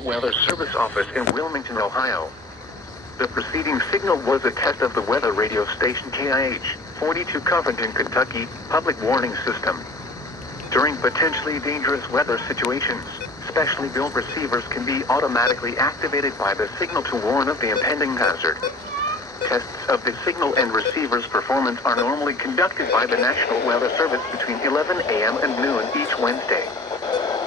National Weather Service office in Wilmington, Ohio. The preceding signal was a test of the weather radio station KIH42 Covington, Kentucky, public warning system. During potentially dangerous weather situations, specially built receivers can be automatically activated by the signal to warn of the impending hazard. Tests of the signal and receiver's performance are normally conducted by the National Weather Service between 11 a.m. and noon each Wednesday.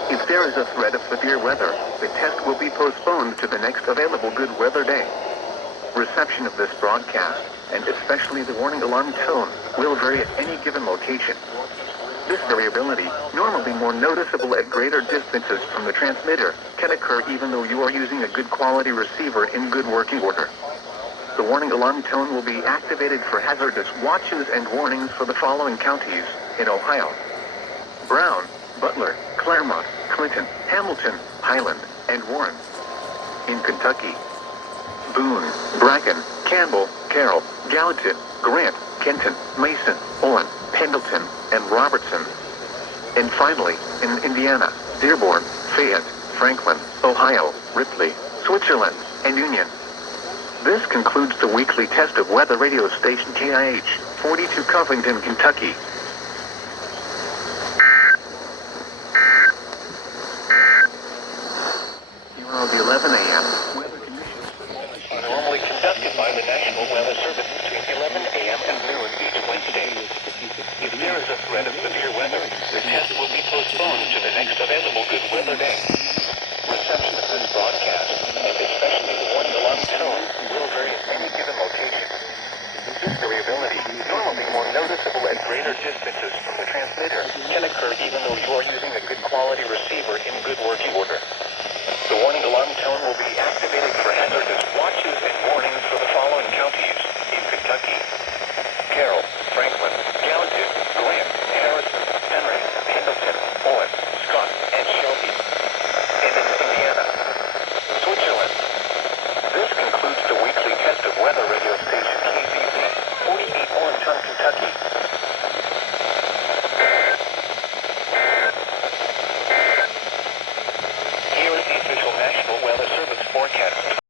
If there is a threat of severe weather, the test will be postponed to the next available good weather day. Reception of this broadcast, and especially the warning alarm tone, will vary at any given location. This variability, normally more noticeable at greater distances from the transmitter, can occur even though you are using a good quality receiver in good working order. The warning alarm tone will be activated for hazardous watches and warnings for the following counties in Ohio: Brown, Butler, Claremont, Clinton, Hamilton, Highland, and Warren. In Kentucky: Boone, Bracken, Campbell, Carroll, Gallatin, Grant, Kenton, Mason, Owen, Pendleton, and Robertson. And finally, in Indiana: Dearborn, Fayette, Franklin, Ohio, Ripley, Switzerland, and Union. This concludes the weekly test of weather radio station KIH42 Covington, Kentucky. Around 11 a.m. Weather conditions are normally conducted by the National Weather Service between 11 a.m. and noon each Wednesday. If there is a threat of severe weather, the test will be postponed to the next available good weather day. Reception